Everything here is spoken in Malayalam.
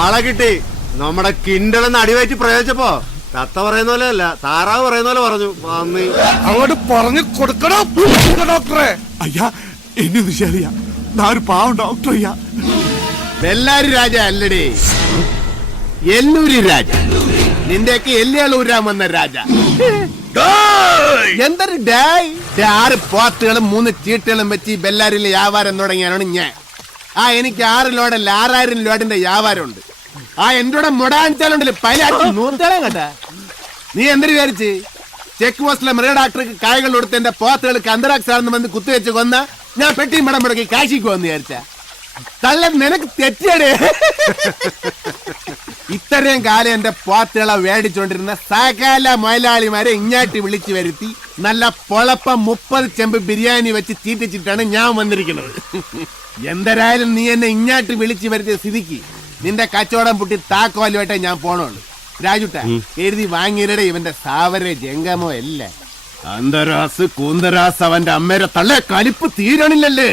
ആളെ കിട്ടി. നമ്മുടെ കിണ്ടലെന്ന് അടിവയറ്റി പ്രയോഗിച്ചപ്പോ തത്ത പറയുന്ന പോലെ അല്ല, താറാവ് പറയുന്ന പോലെ പറഞ്ഞു. അങ്ങോട്ട് പറഞ്ഞു കൊടുക്കണം ഡോക്ടറെ. അയ്യാ എന്നെ നിശാലിയ, നാ ഒരു പാവം ഡോക്ടർ അയ്യാ. ബെല്ലാരി രാജ അല്ലടേ, എല്ലൂരി രാജ. നിന്റെയൊക്കെ എല്ലുകളൂരാൻ വന്ന രാജ. എന്തൊരു ഡായ്. 6 പോത്തുകളും 3 ചീട്ടുകളും വെച്ച് ബെല്ലാരിയിലെ വ്യാപാരം തുടങ്ങിയാണ് ഞാൻ. എനിക്ക് 6 ലോഡല്ല 6000 ലോഡിന്റെ വ്യാപാരമുണ്ട്. എന്റെ മുടാഞ്ചാലുണ്ടല്ലേ പലാറ്റി നൂർത്തളം കേട്ടാ. നീ എന്തൊരു വിചാരിച്ച് ചെക്ക് പോസ്റ്റിലെ മൃഗ ഡോക്ടർക്ക് കായകൾ കൊടുത്ത് എന്റെ പോത്തുകൾക്ക് അന്തരാക്സാണെന്ന് വന്ന് കുത്തിവെച്ച് കൊന്ന ഞാൻ പെട്ടിയും മടം മുടക്കി കാശിക്ക് വന്ന് വിചാരിച്ച തള്ള നിനക്ക് തെറ്റിയടേ. ഇത്രയും കാലം എന്റെ പോത്തുകളെ മേടിച്ചോണ്ടിരുന്ന സകല മുതലാളിമാരെ ഇങ്ങാട്ടി വിളിച്ചു വരുത്തി നല്ല പൊളപ്പം 30 ചെമ്പ് ബിരിയാണി വെച്ച് തീറ്റിച്ചിട്ടാണ് ഞാൻ വന്നിരിക്കുന്നത്. എന്തായാലും നീ എന്നെ ഇങ്ങാട്ടി വിളിച്ചു വരുത്തിയ സ്ഥിതിക്ക് നിന്റെ കച്ചവടം പൊട്ടി താക്കോലുമായിട്ടേ ഞാൻ പോണുള്ളൂ. രാജുട്ട എഴുതി വാങ്ങിയിരടെ ഇവന്റെ സാവരെ ജംഗമോ അല്ല. അന്തരാസ് കൂന്തരാസ് അവന്റെ അമ്മേരെ തള്ളേ കലിപ്പ് തീരണില്ലല്ലേ.